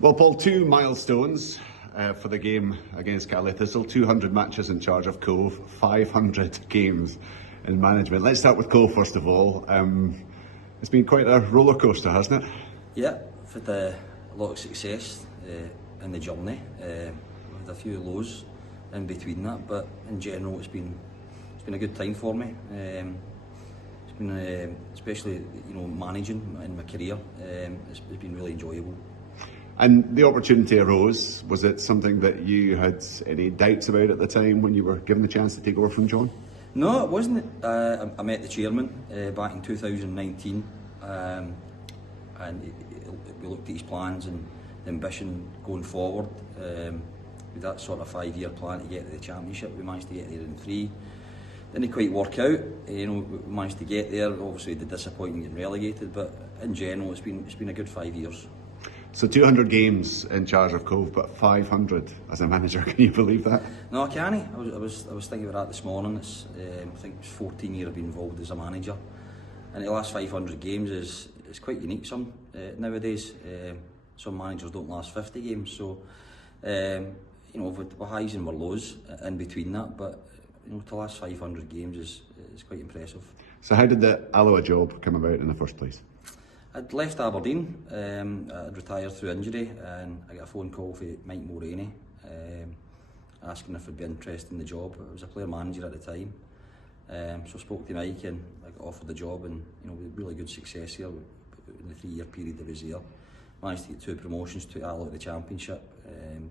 Well, Paul, two milestones for the game against Caley Thistle. 200 matches in charge of Cove, 500 games in management. Let's start with Cove first of all. It's been quite a roller coaster, hasn't it? Yeah, I've had a lot of success in the journey. With a few lows in between that, but in general it's been a good time for me. It's been especially managing in my career. It's been really enjoyable. And the opportunity arose. Was it something that you had any doubts about at the time when you were given the chance to take over from John? No, it wasn't. I met the chairman back in 2019, and we looked at his plans and the ambition going forward. With that sort of 5-year plan to get to the championship, we managed to get there in 3. Didn't quite work out. We managed to get there. Obviously, the disappointing getting relegated, but in general, it's been a good 5 years. So 200 games in charge of Cove, but 500 as a manager. Can you believe that? No, I can't. I was thinking about that this morning. It's, I think it's 14 years I've been involved as a manager, and the last 500 games is quite unique. Nowadays, some managers don't last 50 games. So with highs and lows in between that, but to last 500 games is quite impressive. So how did the Alloa job come about in the first place? I'd left Aberdeen, I'd retired through injury, and I got a phone call from Mike Mulroney asking if I'd be interested in the job. I was a player manager at the time, so I spoke to Mike and I got offered the job, and we had really good success here in the 3-year period that I was there. Managed to get 2 promotions to Alloa the Championship,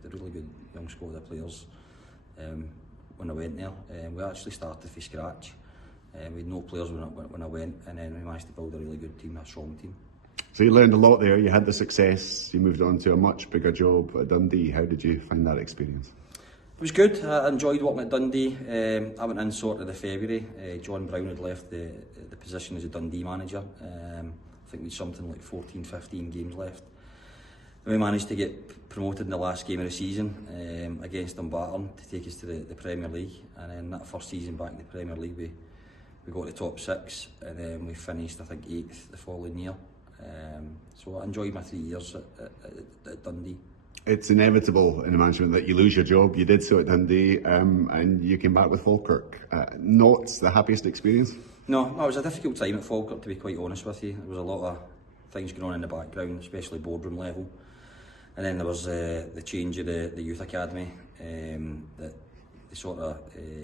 the really good young squad of players when I went there. We actually started from scratch. We had no players when I went, and then we managed to build a really good team, a strong team. So you learned a lot there, you had the success, you moved on to a much bigger job at Dundee. How did you find that experience? It was good. I enjoyed working at Dundee. I went in sort of the February. John Brown had left the position as a Dundee manager. I think we had something like 14-15 games left. And we managed to get promoted in the last game of the season against Dumbarton to take us to the Premier League. And then that first season back in the Premier League, we got to the top 6, and then we finished, I think, 8th the following year. So I enjoyed my 3 years at Dundee. It's inevitable in the management that you lose your job. You did so at Dundee, and you came back with Falkirk. Not the happiest experience? No, it was a difficult time at Falkirk, to be quite honest with you. There was a lot of things going on in the background, especially boardroom level. And then there was the change of the youth academy, that they sort of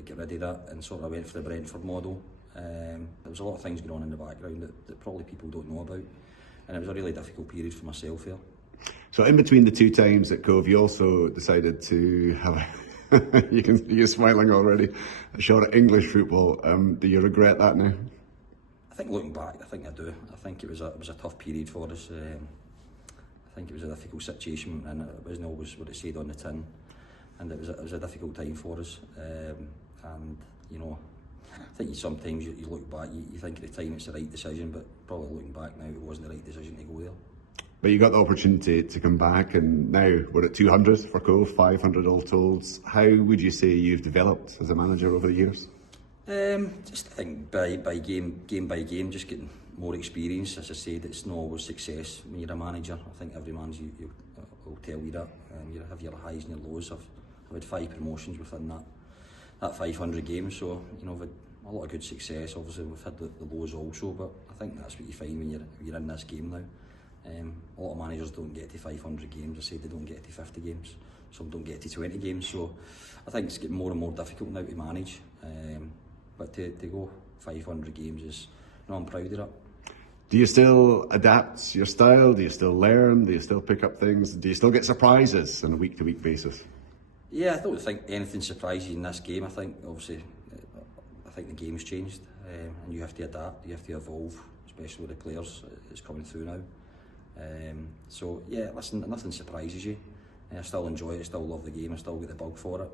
get rid of that and sort of went for the Brentford model. There was a lot of things going on in the background that probably people don't know about, and it was a really difficult period for myself here. So in between the 2 times at Cove, you also decided to have you're smiling already, a shot at English football. Do you regret that now? I think looking back, I think I do. I think it was a tough period for us. I think it was a difficult situation, and it wasn't always what it said on the tin, and it was a difficult time for us. And I think sometimes you look back, you think at the time it's the right decision, but probably looking back now, it wasn't the right decision to go there. But you got the opportunity to come back, and now we're at 200 for Cove, 500 all told. How would you say you've developed as a manager over the years? Just I think by game by game, just getting more experience. As I said, it's not always success when you're a manager. I think every manager will tell you that. You have your highs and your lows. I've had 5 promotions within that 500 games, so I've had a lot of good success. Obviously we've had the lows also, but I think that's what you find when you're in this game now. A lot of managers don't get to 500 games. I say they don't get to 50 games. Some don't get to 20 games. So I think it's getting more and more difficult now to manage. But to go 500 games is, I'm proud of it. Do you still adapt your style? Do you still learn? Do you still pick up things? Do you still get surprises on a week-to-week basis? Yeah, I don't think anything surprises you in this game. I think obviously, the game's changed, and you have to adapt. You have to evolve, especially with the players that's coming through now. So yeah, listen, nothing surprises you. I still enjoy it. I still love the game. I still get the bug for it,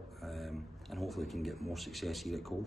and hopefully we can get more success here at Cove.